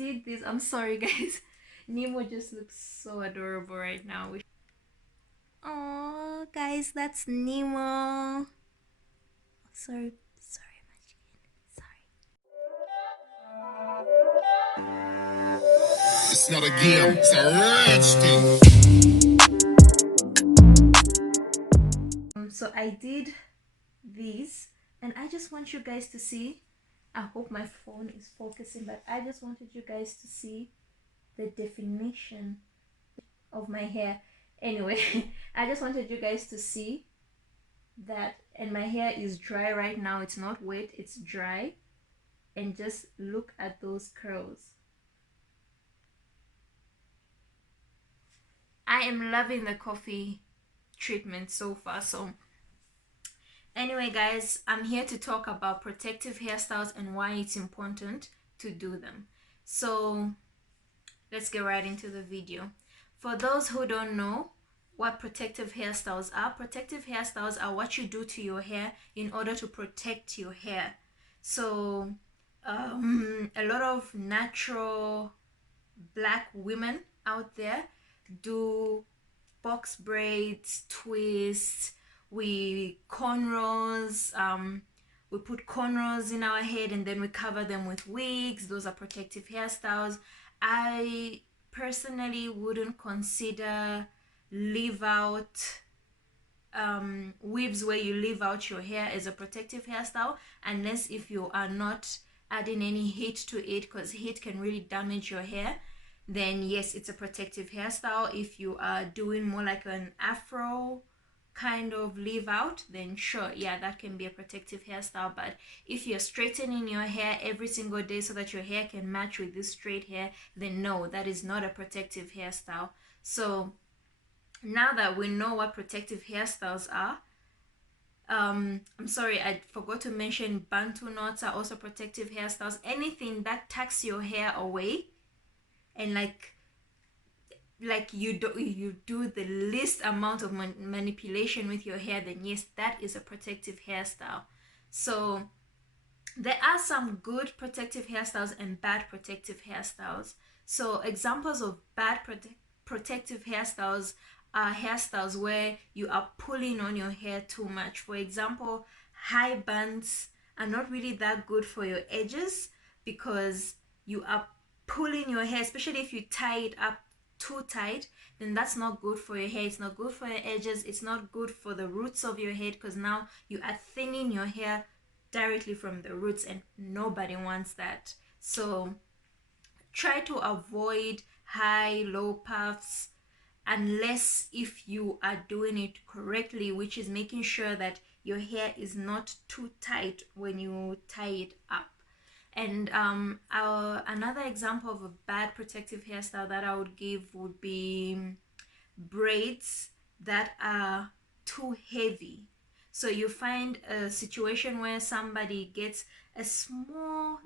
Did this. I'm sorry, guys. Nemo just looks so adorable right now. Oh, guys, that's Nemo. Sorry, sorry, Sorry. It's not a game, it's a rich thing. So I did these, and I just want you guys to see. I hope my phone is focusing, but I just wanted you guys to see the definition of my hair. Anyway, I just wanted you guys to see that, and my hair is dry right now. It's not wet, it's dry. And just look at those curls. I am loving the coffee treatment so far. So anyway, guys, I'm here to talk about protective hairstyles and why it's important to do them. So let's get right into the video. For those who don't know what protective hairstyles are what you do to your hair in order to protect your hair. So a lot of natural black women out there do box braids, twists, we cornrows, we put cornrows in our head and then we cover them with wigs. Those are protective hairstyles. I personally wouldn't consider leave out weaves where you leave out your hair as a protective hairstyle, unless if you are not adding any heat to it, because heat can really damage your hair. Then yes, it's a protective hairstyle. If you are doing more like an afro kind of leave out, then sure, yeah, that can be a protective hairstyle. But if you're straightening your hair every single day so that your hair can match with this straight hair, then no, that is not a protective hairstyle. So now that we know what protective hairstyles are, I'm sorry, I forgot to mention bantu knots are also protective hairstyles. Anything that tucks your hair away and like you do the least amount of manipulation with your hair, then yes, that is a protective hairstyle. So there are some good protective hairstyles and bad protective hairstyles. So examples of bad protective hairstyles are hairstyles where you are pulling on your hair too much. For example, high buns are not really that good for your edges because you are pulling your hair, especially if you tie it up too tight, then that's not good for your hair. It's not good for your edges. It's not good for the roots of your head, because now you are thinning your hair directly from the roots, and nobody wants that. So try to avoid high low puffs, unless if you are doing it correctly, which is making sure that your hair is not too tight when you tie it up. And another example of a bad protective hairstyle that I would give would be braids that are too heavy. So you find a situation where somebody gets a small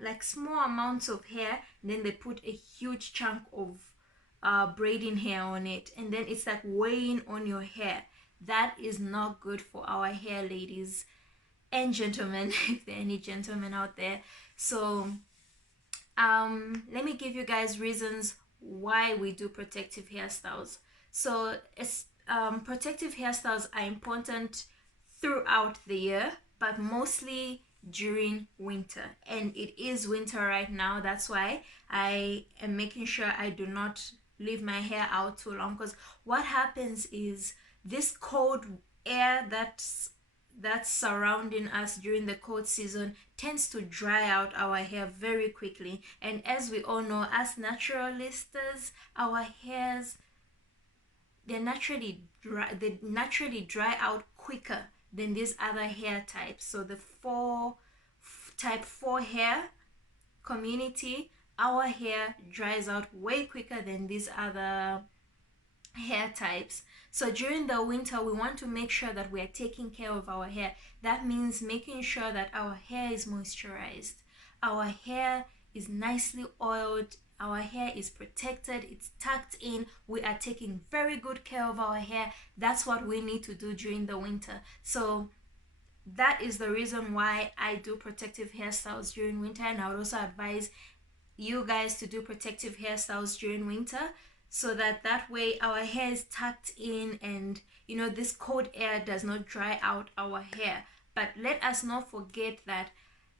amounts of hair, and then they put a huge chunk of braiding hair on it, and then it's like weighing on your hair. That is not good for our hair, ladies and gentlemen, if there are any gentlemen out there. So let me give you guys reasons why we do protective hairstyles. So protective hairstyles are important throughout the year, but mostly during winter, and it is winter right now. That's why I am making sure I do not leave my hair out too long, because what happens is this cold air that's surrounding us during the cold season tends to dry out our hair very quickly. And as we all know, as naturalistas, our hairs, they naturally dry out quicker than these other hair types. So the type 4 hair community, our hair dries out way quicker than these other hair types. So during the winter, we want to make sure that we are taking care of our hair. That means making sure that our hair is moisturized, our hair is nicely oiled, our hair is protected, it's tucked in. We are taking very good care of our hair. That's what we need to do during the winter. So that is the reason why I do protective hairstyles during winter, and I would also advise you guys to do protective hairstyles during winter, so that way our hair is tucked in, and you know, this cold air does not dry out our hair. But let us not forget that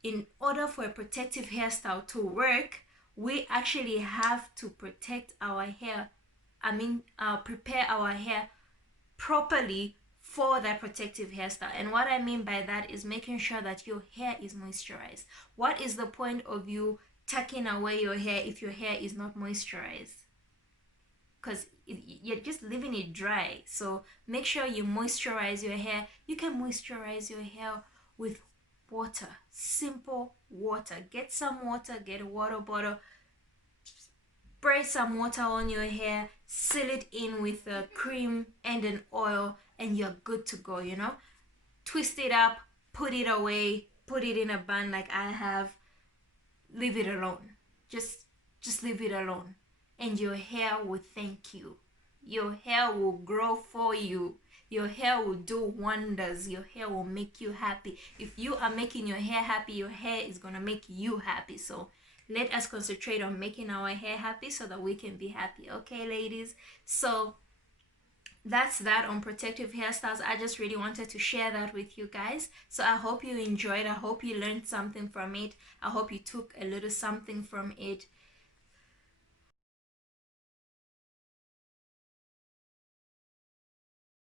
in order for a protective hairstyle to work, we actually have to protect our hair. Prepare our hair properly for that protective hairstyle. And what I mean by that is making sure that your hair is moisturized. What is the point of you tucking away your hair if your hair is not moisturized? Because you're just leaving it dry. So make sure you moisturize your hair. You can moisturize your hair with water, simple water. Get some water, get a water bottle, spray some water on your hair, seal it in with a cream and an oil, and you're good to go, you know. Twist it up, put it away, put it in a bun like I have. Leave it alone. Just leave it alone, and your hair will thank you. Your hair will grow for you. Your hair will do wonders. Your hair will make you happy. If you are making your hair happy, your hair is gonna make you happy. So let us concentrate on making our hair happy so that we can be happy. Okay, ladies? So that's that on protective hairstyles. I just really wanted to share that with you guys. So I hope you enjoyed. I hope you learned something from it. I hope you took a little something from it.